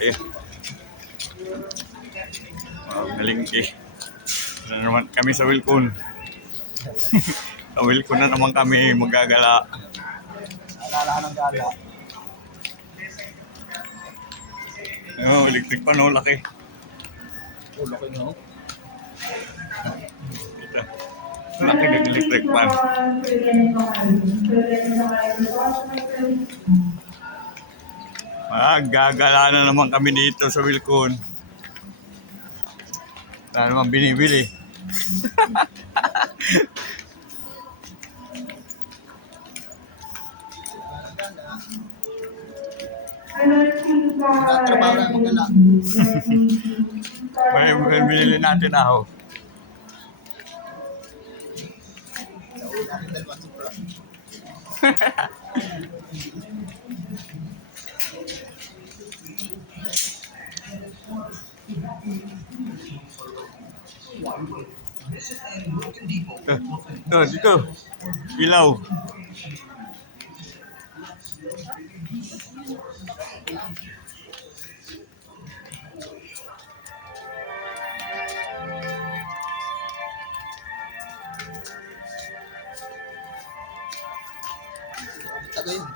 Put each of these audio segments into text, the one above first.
Ayan. Nalingki. Na naman kami sa Wilcon. Sa Wilcon na naman kami magagala. Alala ka ng gala. Electric pan, laki. Ulo ko nyo. Ito. Laki ng electric pan. Gagala na naman kami dito sa Wilcon. Wala naman binibili. Trabaho na magala. May binili natin ako. Dito. Ilaw. Taga yun.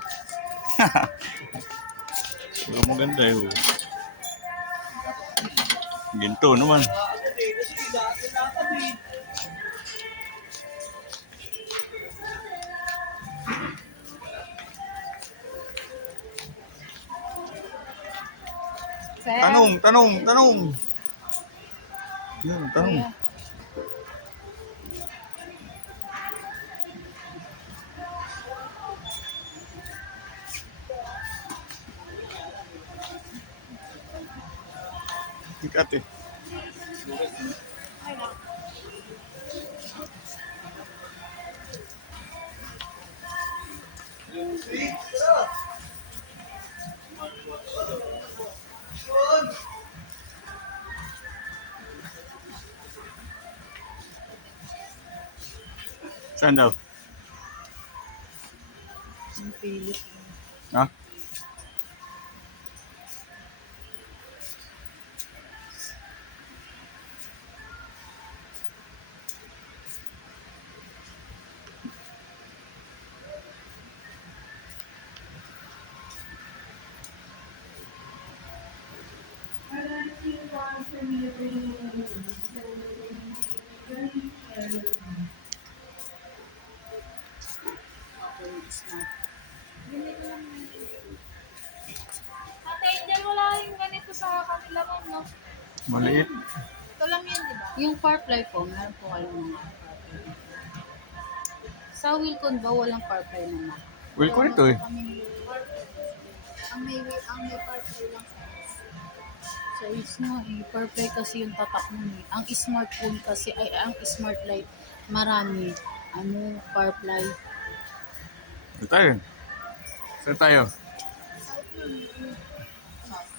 Maganda yun. Ginto naman. Tanong. Yan, tanong. Sikat eh. Saan daw? Ang pilit. Ha? Ate Angel, wala yung ganito sa kanila mo, no? Maliit. Ito lang yan, di ba? Yung Parfly po, meron po kayo mga Parfly. Sa Wilcon ba walang Parfly naman? Wilcon ito eh. Ang may partner lang sa Sa is no, Parfly kasi yung tatak nun eh. Ang smartphone kasi, ay ang smart light, marami. Ano, Parfly. Saan tayo? Saan tayo?